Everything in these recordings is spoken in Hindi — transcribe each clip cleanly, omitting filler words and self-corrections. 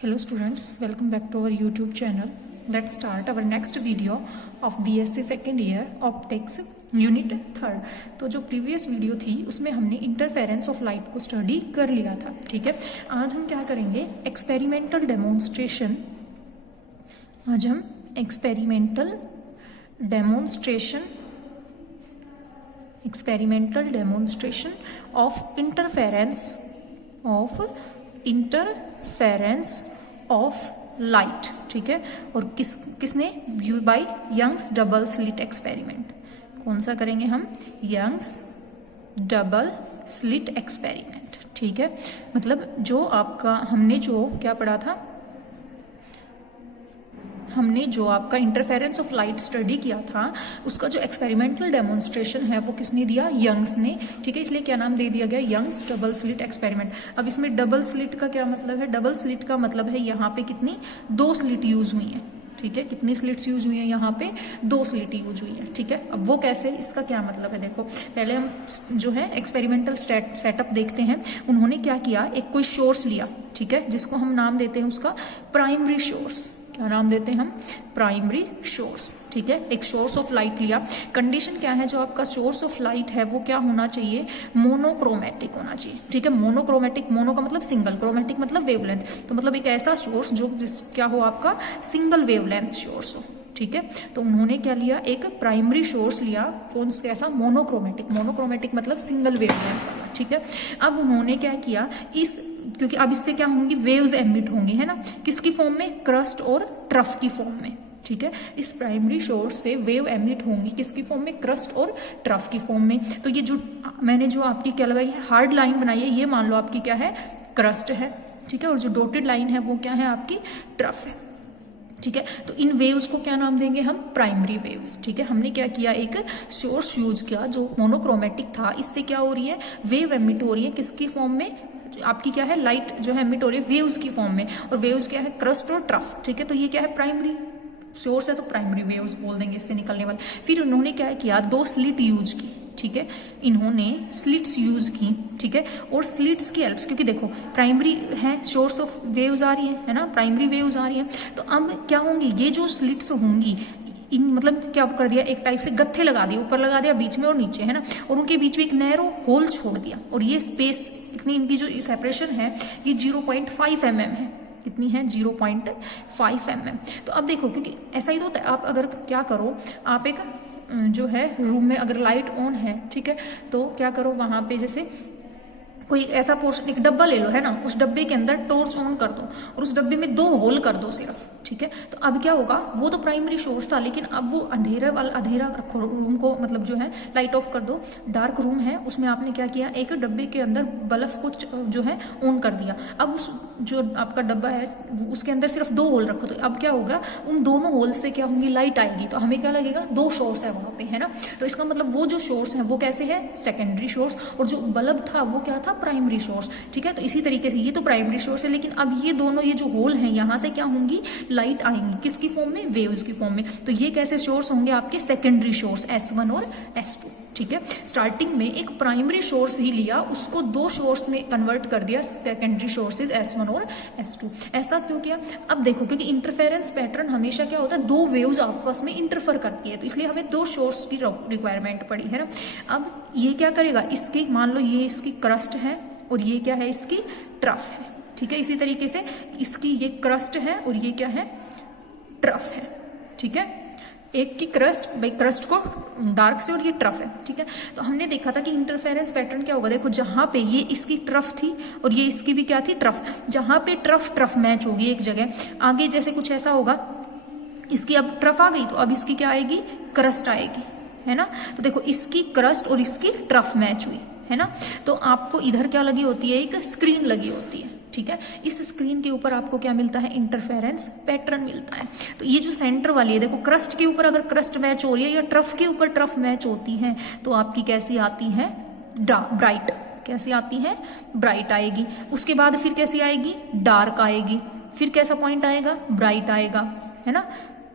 Hello students, welcome back to our YouTube channel. Let's start our next video of BSc second year Optics unit 3rd। तो जो प्रीवियस वीडियो थी उसमें हमने इंटरफेरेंस ऑफ लाइट को स्टडी कर लिया था। ठीक है, आज हम क्या करेंगे, एक्सपेरिमेंटल डेमोन्स्ट्रेशन। आज हम experimental demonstration of interference of light. ठीक है, और किसने view by Young's double slit experiment. कौन सा करेंगे हम, यंग्स डबल स्लिट एक्सपेरिमेंट। ठीक है, मतलब जो आपका हमने जो क्या पढ़ा था, हमने जो आपका इंटरफेरेंस ऑफ लाइट स्टडी किया था उसका जो एक्सपेरिमेंटल डेमोन्स्ट्रेशन है वो किसने दिया, यंग्स ने। ठीक है, इसलिए क्या नाम दे दिया गया, यंग्स डबल स्लिट एक्सपेरिमेंट। अब इसमें डबल स्लिट का क्या मतलब है, डबल स्लिट का मतलब है यहाँ पे कितनी, 2 स्लिट यूज हुई हैं। ठीक है, कितनी स्लिट्स यूज हुई हैं, यहाँ पे 2 स्लिट यूज हुई हैं। ठीक है, अब वो कैसे, इसका क्या मतलब है, देखो पहले हम जो है एक्सपेरिमेंटल सेटअप देखते हैं। उन्होंने क्या किया, एक कोई सोर्स लिया, ठीक है, जिसको हम नाम देते हैं उसका प्राइमरी सोर्स। क्या नाम देते हैं हम, प्राइमरी सोर्स। ठीक है, एक सोर्स ऑफ लाइट लिया। कंडीशन क्या है, जो आपका सोर्स ऑफ लाइट है वो क्या होना चाहिए, मोनोक्रोमेटिक होना चाहिए। ठीक है, मोनोक्रोमेटिक, मोनो का मतलब सिंगल, क्रोमेटिक मतलब वेवलेंथ, तो मतलब एक ऐसा सोर्स जो क्या हो, आपका सिंगल वेवलेंथ सोर्स हो। ठीक है, तो उन्होंने क्या लिया, एक प्राइमरी सोर्स लिया, कौन सा, ऐसा मोनोक्रोमेटिक मतलब सिंगल वेवलेंथ वाला। ठीक है, अब उन्होंने क्या किया, क्योंकि अब इससे क्या होंगी, वेव्स एमिट होंगी, है ना, किसकी फॉर्म में, क्रस्ट और ट्रफ की फॉर्म में। ठीक है, इस प्राइमरी सोर्स से वेव एमिट होंगी किसकी फॉर्म में, क्रस्ट और ट्रफ की फॉर्म में। तो ये जो मैंने जो आपकी क्या लगाई है, हार्ड लाइन बनाई है, ये मान लो आपकी क्या है, क्रस्ट है। ठीक है, और जो डॉटेड लाइन है वो क्या है, आपकी ट्रफ है। ठीक है, तो इन वेव्स को क्या नाम देंगे हम, प्राइमरी वेव्स। ठीक है, हमने क्या किया, एक सोर्स यूज किया जो मोनोक्रोमेटिक था, इससे क्या हो रही है, वेव एमिट हो रही है किसकी फॉर्म में, आपकी क्या है, लाइट जो है एमिट हो रही है वेव्स की फॉर्म में, और वेव्स क्या है, क्रस्ट और ट्रफ। ठीक है, तो ये क्या है, प्राइमरी सोर्स है, तो प्राइमरी वेव्स बोल देंगे इससे निकलने वाले। फिर उन्होंने क्या किया, 2 स्लिट यूज की। ठीक है, इन्होंने स्लिट्स यूज की। ठीक है, और स्लिट्स की हेल्प, क्योंकि देखो प्राइमरी है, सोर्स ऑफ वेव्स आ रही है ना, प्राइमरी वेव्स आ रही है, तो अब क्या होंगी, ये जो स्लिट्स होंगी, इन मतलब क्या कर दिया, एक टाइप से गत्थे लगा दिए, ऊपर लगा दिया, बीच में और नीचे, है ना, और उनके बीच में एक नैरो होल छोड़ दिया, और ये स्पेस कितनी, इनकी जो सेपरेशन है ये 0.5 mm है। कितनी है, 0.5 mm। तो अब देखो, क्योंकि ऐसा ही तो होता है, आप अगर क्या करो, आप एक जो है रूम में अगर लाइट ऑन है, ठीक है, तो क्या करो, वहाँ पे जैसे कोई ऐसा पोर्शन, एक डब्बा ले लो, है ना, उस डब्बे के अंदर टॉर्च ऑन कर दो और उस डब्बे में 2 होल कर दो सिर्फ। ठीक है, तो अब क्या होगा, वो तो प्राइमरी सोर्स था, लेकिन अब वो अंधेरा रखो रूम को, मतलब जो है लाइट ऑफ कर दो, डार्क रूम है, उसमें आपने क्या किया, एक डब्बे के अंदर बल्ब को जो है ऑन कर दिया। अब उस जो आपका डब्बा है उसके अंदर सिर्फ 2 होल रखो, तो अब क्या होगा, उन दोनों होल से क्या होंगी, लाइट आएगी, तो हमें क्या लगेगा, 2 सोर्स है वहाँ पे, है ना। तो इसका मतलब वो जो सोर्स है वो कैसे है, सेकेंडरी सोर्स, और जो बल्ब था वो क्या था, प्राइमरी सोर्स। ठीक है, तो इसी तरीके से ये तो प्राइमरी सोर्स है, लेकिन अब ये दोनों, ये जो होल हैं, यहाँ से क्या होंगी, लाइट आएंगी किसकी फॉर्म में, वेव्स की फॉर्म में। तो ये कैसे सोर्स होंगे, आपके सेकेंडरी सोर्स, S1 और S2। ठीक है, स्टार्टिंग में एक प्राइमरी सोर्स ही लिया, उसको 2 सोर्स में कन्वर्ट कर दिया, सेकेंडरी सोर्सेज S1 और S2। ऐसा क्यों किया, अब देखो, क्योंकि इंटरफेरेंस पैटर्न हमेशा क्या होता है, 2 वेव्स आपस में इंटरफेयर करती है, तो इसलिए हमें 2 सोर्स की रिक्वायरमेंट पड़ी, है ना। अब ये क्या करेगा, इसकी मान लो ये इसकी क्रस्ट है और ये क्या है, इसकी ट्रफ है। ठीक है, इसी तरीके से इसकी ये क्रस्ट है और ये क्या है, ट्रफ है। ठीक है, एक की क्रस्ट, भाई क्रस्ट को डार्क से, और ये ट्रफ है। ठीक है, तो हमने देखा था कि इंटरफेरेंस पैटर्न क्या होगा, देखो जहां पे ये इसकी ट्रफ थी और ये इसकी भी क्या थी, ट्रफ, जहां पे ट्रफ मैच होगी एक जगह, आगे जैसे कुछ ऐसा होगा, इसकी अब ट्रफ आ गई तो अब इसकी क्या आएगी, क्रस्ट आएगी, है ना। तो देखो इसकी क्रस्ट और इसकी ट्रफ मैच हुई, है ना, तो आपको इधर क्या लगी होती है, एक स्क्रीन लगी होती है। ठीक है, इस स्क्रीन के ऊपर आपको क्या मिलता है, इंटरफेरेंस पैटर्न मिलता है। तो ये जो सेंटर वाली है, देखो क्रस्ट के ऊपर अगर क्रस्ट मैच हो रही है या ट्रफ के ऊपर ट्रफ मैच होती है, तो आपकी कैसी आती है, ब्राइट, कैसी आती है, ब्राइट आएगी। उसके बाद फिर कैसी आएगी, डार्क आएगी, फिर कैसा पॉइंट आएगा, ब्राइट आएगा, है ना।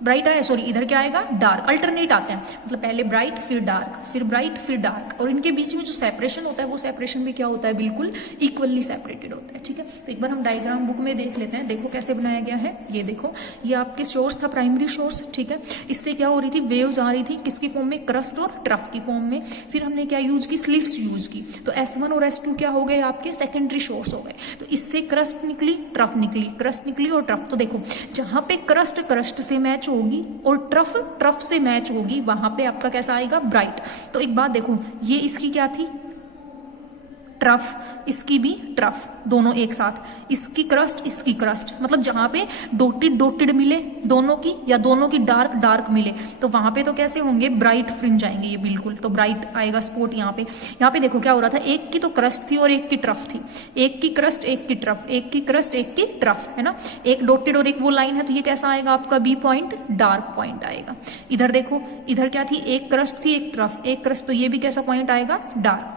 ब्राइट आया, सॉरी इधर क्या आएगा, डार्क, अल्टरनेट आते हैं, मतलब पहले ब्राइट फिर डार्क फिर ब्राइट फिर डार्क, और इनके बीच में जो सेपरेशन होता है वो सेपरेशन भी क्या होता है, बिल्कुल इक्वली सेपरेटेड होता है। ठीक है, तो एक बार हम डायग्राम बुक में देख लेते हैं, देखो कैसे बनाया गया है। ये देखो, ये आपके सोर्स था, प्राइमरी सोर्स। ठीक है, इससे क्या हो रही थी, वेव्स आ रही थी, किसकी फॉर्म में, क्रस्ट और ट्रफ की फॉर्म में। फिर हमने क्या यूज की, स्लिट्स यूज की, तो S1 और S2 क्या हो गए आपके, सेकेंडरी सोर्स हो गए। तो इससे क्रस्ट निकली, ट्रफ निकली, क्रस्ट निकली और ट्रफ। तो देखो जहां पे क्रस्ट क्रस्ट से मैच होगी और ट्रफ ट्रफ से मैच होगी, वहां पे आपका कैसा आएगा, ब्राइट। तो एक बात देखो, ये इसकी क्या थी, ट्रफ, इसकी भी ट्रफ, दोनों एक साथ, इसकी क्रस्ट इसकी क्रस्ट, मतलब जहां पे डॉटेड डॉटेड मिले दोनों की, या दोनों की डार्क डार्क मिले, तो वहां पे तो कैसे होंगे, ब्राइट फ्रिंज आएंगे ये बिल्कुल, तो ब्राइट आएगा स्पॉट यहाँ पे। यहाँ पे देखो क्या हो रहा था, एक की तो क्रस्ट थी और एक की ट्रफ थी, एक की क्रस्ट एक की ट्रफ, एक की क्रस्ट एक की ट्रफ, है ना, एक डॉटेड और एक वो लाइन है, तो ये कैसा आएगा आपका बी पॉइंट, डार्क पॉइंट आएगा। इधर देखो, इधर क्या थी, एक क्रस्ट थी एक ट्रफ, एक क्रस्ट, तो ये भी कैसा पॉइंट आएगा, डार्क।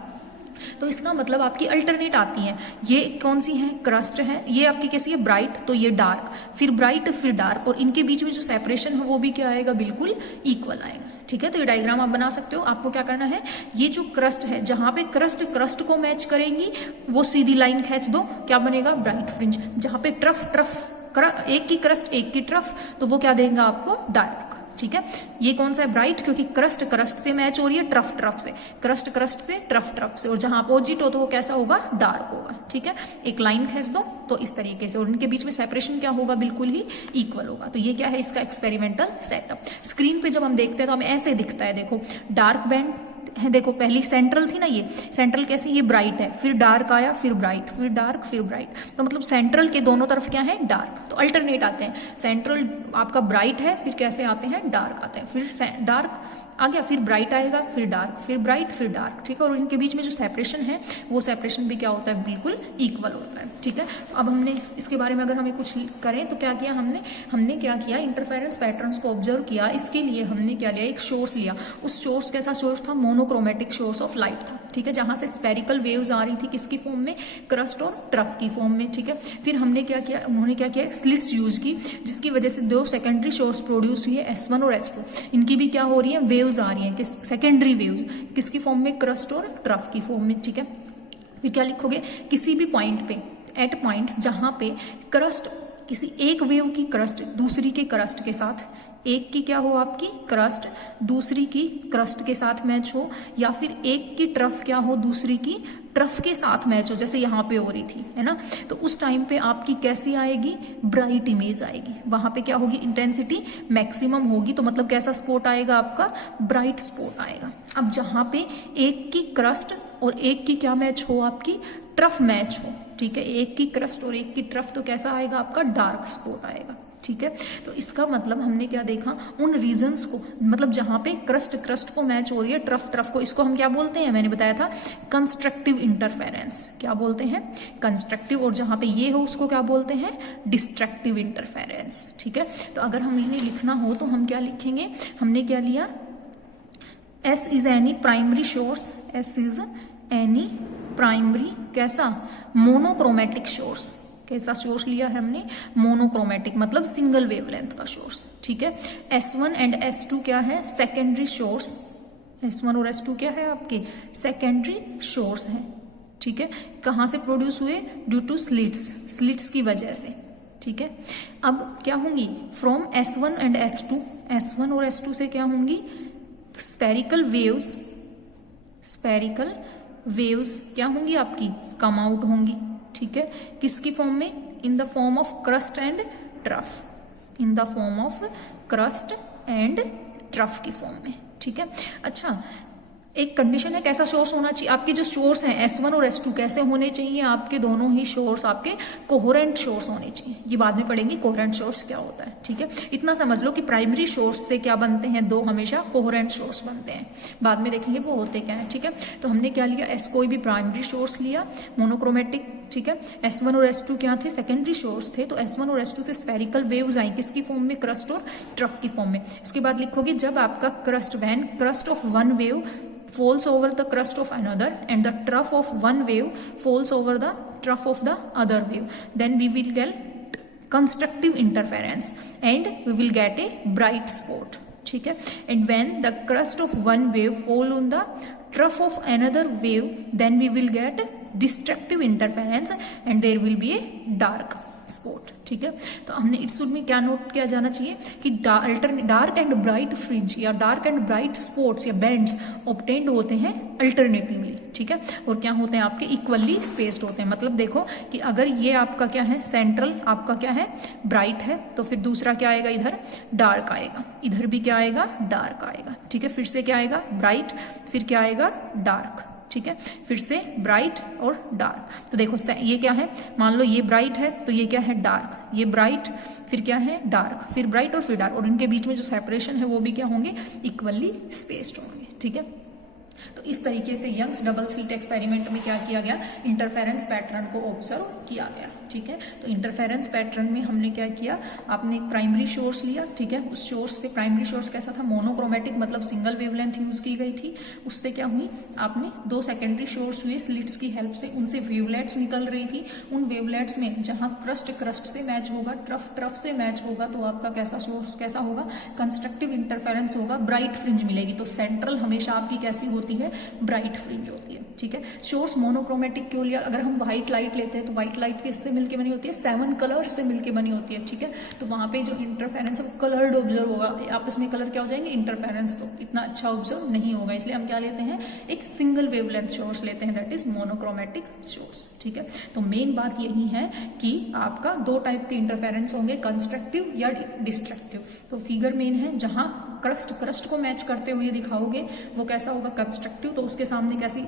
तो इसका मतलब आपकी अल्टरनेट आती हैं, ये कौन सी है, क्रस्ट है, ये आपकी कैसी है, ब्राइट, तो ये डार्क, फिर ब्राइट फिर डार्क, और इनके बीच में जो सेपरेशन है वो भी क्या आएगा, बिल्कुल इक्वल आएगा। ठीक है, तो ये डायग्राम आप बना सकते हो। आपको क्या करना है, ये जो क्रस्ट है, जहां पे क्रस्ट क्रस्ट को मैच करेंगी वो सीधी लाइन खींच दो, क्या बनेगा, ब्राइट फ्रिंज। जहां पे ट्रफ ट्रफ, एक की क्रस्ट एक की ट्रफ, तो वो क्या देगा आपको, डार्क। ठीक है, ये कौन सा है, ब्राइट, क्योंकि क्रस्ट क्रस्ट से मैच हो रही है, ट्रफ ट्रफ से, क्रस्ट क्रस्ट से ट्रफ ट्रफ से, और जहां अपोजिट हो तो वो कैसा होगा, डार्क होगा। ठीक है, एक लाइन खींच दो तो इस तरीके से, और इनके बीच में सेपरेशन क्या होगा, बिल्कुल ही इक्वल होगा। तो ये क्या है, इसका एक्सपेरिमेंटल सेटअप। स्क्रीन पे जब हम देखते हैं तो हमें ऐसे दिखता है, देखो डार्क बैंड है, देखो पहली सेंट्रल थी ना, ये सेंट्रल कैसी, ये ब्राइट है, फिर डार्क आया, फिर ब्राइट, फिर डार्क, फिर ब्राइट, तो मतलब सेंट्रल के दोनों तरफ क्या है, डार्क, तो अल्टरनेट आते हैं, सेंट्रल आपका ब्राइट है, फिर कैसे आते हैं, डार्क आते हैं, फिर डार्क आ गया, फिर ब्राइट आएगा, फिर डार्क, फिर ब्राइट, फिर डार्क। ठीक है, और इनके बीच में जो सेपरेशन है वो सेपरेशन भी क्या होता है, बिल्कुल इक्वल होता है। ठीक है, तो अब हमने इसके बारे में अगर हमें कुछ करें तो क्या किया हमने क्या किया, इंटरफेरेंस पैटर्न्स को ऑब्जर्व किया। इसके लिए हमने क्या लिया, एक सोर्स लिया। उस सोर्स कैसा सोर्स था, मोनोक्रोमेटिक सोर्स ऑफ लाइट था। ठीक है, जहां से स्फेरिकल वेव्स आ रही थी, किसकी फॉर्म में, क्रस्ट और ट्रफ की फॉर्म में। ठीक है, फिर हमने क्या किया, उन्होंने क्या किया, स्लिट्स यूज की, जिसकी वजह से दो सेकेंडरी सोर्स प्रोड्यूस हुई है, S1 और S2। इनकी भी क्या हो रही है, वेव्स आ रही है, किस सेकेंडरी वेव्स, किसकी फॉर्म में, क्रस्ट और ट्रफ की फॉर्म में। ठीक है, फिर क्या लिखोगे, किसी भी पॉइंट पे, एट पॉइंट्स जहां पे क्रस्ट, किसी एक वेव की क्रस्ट दूसरी के क्रस्ट के साथ, एक की क्या हो आपकी क्रस्ट दूसरी की क्रस्ट के साथ मैच हो, या फिर एक की ट्रफ क्या हो दूसरी की ट्रफ के साथ मैच हो, जैसे यहाँ पे हो रही थी, है ना, तो उस टाइम पे आपकी कैसी आएगी, ब्राइट इमेज आएगी। वहां पे क्या होगी, इंटेंसिटी मैक्सिमम होगी, तो मतलब कैसा स्पॉट आएगा आपका, ब्राइट स्पॉट आएगा। अब जहां पे एक की क्रस्ट और एक की क्या मैच हो, आपकी ट्रफ मैच हो, ठीक है, एक की क्रस्ट और एक की ट्रफ, तो कैसा आएगा आपका, डार्क स्पॉट आएगा। ठीक है, तो इसका मतलब हमने क्या देखा, उन रीजन्स को, मतलब जहां पे क्रस्ट क्रस्ट को मैच हो रही है, ट्रफ ट्रफ को, इसको हम क्या बोलते हैं, मैंने बताया था कंस्ट्रक्टिव इंटरफेरेंस। क्या बोलते हैं, कंस्ट्रक्टिव, और जहां पे ये हो उसको क्या बोलते हैं, डिस्ट्रक्टिव इंटरफेरेंस। ठीक है, तो अगर हमें लिखना हो तो हम क्या लिखेंगे, हमने क्या लिया, S is any primary source, S is any primary कैसा, मोनोक्रोमेटिक सोर्स, कैसा सोर्स लिया है हमने, मोनोक्रोमेटिक, मतलब सिंगल वेवलेंथ का सोर्स। ठीक है, S1 एंड S2 क्या है, सेकेंडरी सोर्स, S1 और S2 क्या है आपके, सेकेंडरी सोर्स है। ठीक है, कहाँ से प्रोड्यूस हुए, ड्यू टू स्लिट्स की वजह से। ठीक है, अब क्या होंगी, from S1 and S2, S1 और S2 से क्या होंगी, स्फेरिकल वेव्स क्या होंगी आपकी, कम आउट होंगी। ठीक है, किसकी फॉर्म में, in the form of crust and trough, in the form of crust and trough की फॉर्म में। ठीक है, अच्छा एक कंडीशन है, कैसा सोर्स होना चाहिए, आपके जो सोर्स हैं S1 और S2 कैसे होने चाहिए, आपके दोनों ही सोर्स आपके कोहेरेंट सोर्स होने चाहिए। ये बाद में पढ़ेंगे कोहेरेंट सोर्स क्या होता है। ठीक है, इतना समझ लो कि प्राइमरी सोर्स से क्या बनते हैं, दो हमेशा कोहेरेंट सोर्स बनते हैं, बाद में देखेंगे वो होते क्या है। ठीक है, तो हमने क्या लिया, कोई भी प्राइमरी सोर्स लिया, मोनोक्रोमेटिक। ठीक है, S1 और S2 क्या थे, सेकेंडरी सोर्स थे, तो S1 और S2 से स्फेरिकल वेव्स आई, किसकी फॉर्म में, क्रस्ट और ट्रफ की फॉर्म में। इसके बाद लिखोगे, जब आपका crust, when crust of one wave falls over the crust of another and the trough of one wave falls over the trough of the other wave, then we will get constructive interference and we will get a bright spot, ठीक है। And when the crest of one wave fall on the trough of another wave then we will get destructive interference and there will be a dark spot, ठीक है। तो हमने इस सूत्र में क्या नोट किया जाना चाहिए कि डार्क एंड ब्राइट फ्रिंज या डार्क एंड ब्राइट स्पॉट्स या बैंड्स ऑब्टेन्ड होते हैं अल्टरनेटिवली, ठीक है, और क्या होते हैं आपके इक्वली स्पेस्ड होते हैं। मतलब देखो कि अगर ये आपका क्या है सेंट्रल आपका क्या है ब्राइट है, तो फिर दूसरा क्या आएगा इधर डार्क आएगा, इधर भी क्या आएगा डार्क आएगा, ठीक है। फिर से क्या आएगा ब्राइट, फिर क्या आएगा डार्क, ठीक है, फिर से ब्राइट और डार्क। तो देखो ये क्या है, मान लो ये ब्राइट है तो ये क्या है डार्क, ये ब्राइट फिर क्या है डार्क, फिर ब्राइट और फिर डार्क, और इनके बीच में जो सेपरेशन है वो भी क्या होंगे इक्वली स्पेस्ड होंगे, ठीक है। तो इस तरीके से यंग्स डबल स्लिट एक्सपेरिमेंट में क्या किया गया, इंटरफेरेंस पैटर्न को ऑब्जर्व किया गया, ठीक है। तो इंटरफेरेंस पैटर्न में हमने क्या किया, आपने एक प्राइमरी सोर्स लिया, ठीक है, उस सोर्स से प्राइमरी सोर्स कैसा था मोनोक्रोमेटिक, मतलब सिंगल वेवलेंथ यूज की गई थी। उससे क्या हुई आपने दो सेकेंडरी सोर्स हुए स्लिट्स की हेल्प से, उनसे वेवलेट्स निकल रही थी। उन वेवलेट्स में जहां क्रस्ट क्रस्ट से मैच होगा, ट्रफ ट्रफ से मैच होगा, तो आपका कैसा सोर्स कैसा होगा कंस्ट्रक्टिव इंटरफेरेंस होगा, ब्राइट फ्रिंज मिलेगी। तो सेंट्रल हमेशा आपकी कैसी होती है ब्राइट फ्रिंज होती है, ठीक है। सोर्स मोनोक्रोमेटिक क्यों लिया, अगर हम व्हाइट लाइट लेते हैं तो व्हाइट लाइट किससे मिलकर बनी होती है 7 कलर्स से मिलकर बनी होती है, ठीक है। तो वहां पे जो इंटरफेरेंस है वो कलर्ड ऑब्जर्व होगा, आपस में कलर क्या हो जाएंगे इंटरफेरेंस, तो इतना अच्छा ऑब्जर्व नहीं होगा, इसलिए हम क्या लेते हैं एक सिंगल वेवलेंथ सोर्स लेते हैं, दैट इज मोनोक्रोमेटिक सोर्स, ठीक है। तो मेन बात यही है कि आपका दो टाइप के इंटरफेरेंस होंगे कंस्ट्रक्टिव या डिस्ट्रक्टिव। तो फिगर मेन है जहां क्रस्ट को मैच करते हुए दिखाओगे वो कैसा होगा कंस्ट्रक्टिव, तो उसके सामने कैसी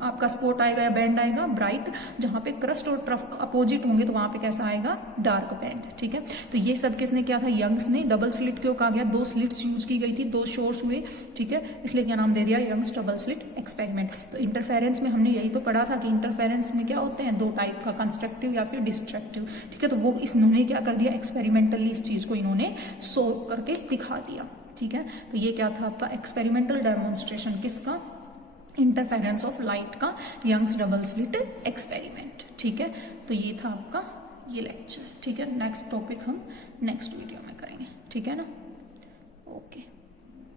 आपका स्पॉट आएगा या बैंड आएगा ब्राइट, जहां पे क्रस्ट और ट्रफ अपोजिट होंगे तो वहां पे कैसा आएगा डार्क बैंड, ठीक है। तो ये सब किसने किया था यंग्स ने। डबल स्लिट क्यों कहा गया, दो स्लिट्स यूज की गई थी, दो सोर्स हुए, ठीक है, इसलिए क्या नाम दे दिया यंग्स डबल स्लिट एक्सपेरिमेंट। तो इंटरफेरेंस में हमने यही तो पढ़ा था कि इंटरफेरेंस में क्या होते हैं दो टाइप का, कंस्ट्रक्टिव या फिर डिस्ट्रक्टिव, ठीक है। तो वो इन्होंने क्या कर दिया एक्सपेरिमेंटली इस चीज को इन्होंने सोल्व करके दिखा दिया, ठीक है। तो ये क्या था आपका एक्सपेरिमेंटल डेमोन्स्ट्रेशन किसका, इंटरफेरेंस ऑफ लाइट का, यंग्स डबल स्लिट एक्सपेरिमेंट, ठीक है। तो ये था आपका ये लेक्चर, ठीक है। नेक्स्ट टॉपिक हम नेक्स्ट वीडियो में करेंगे, ठीक है ना। ओके।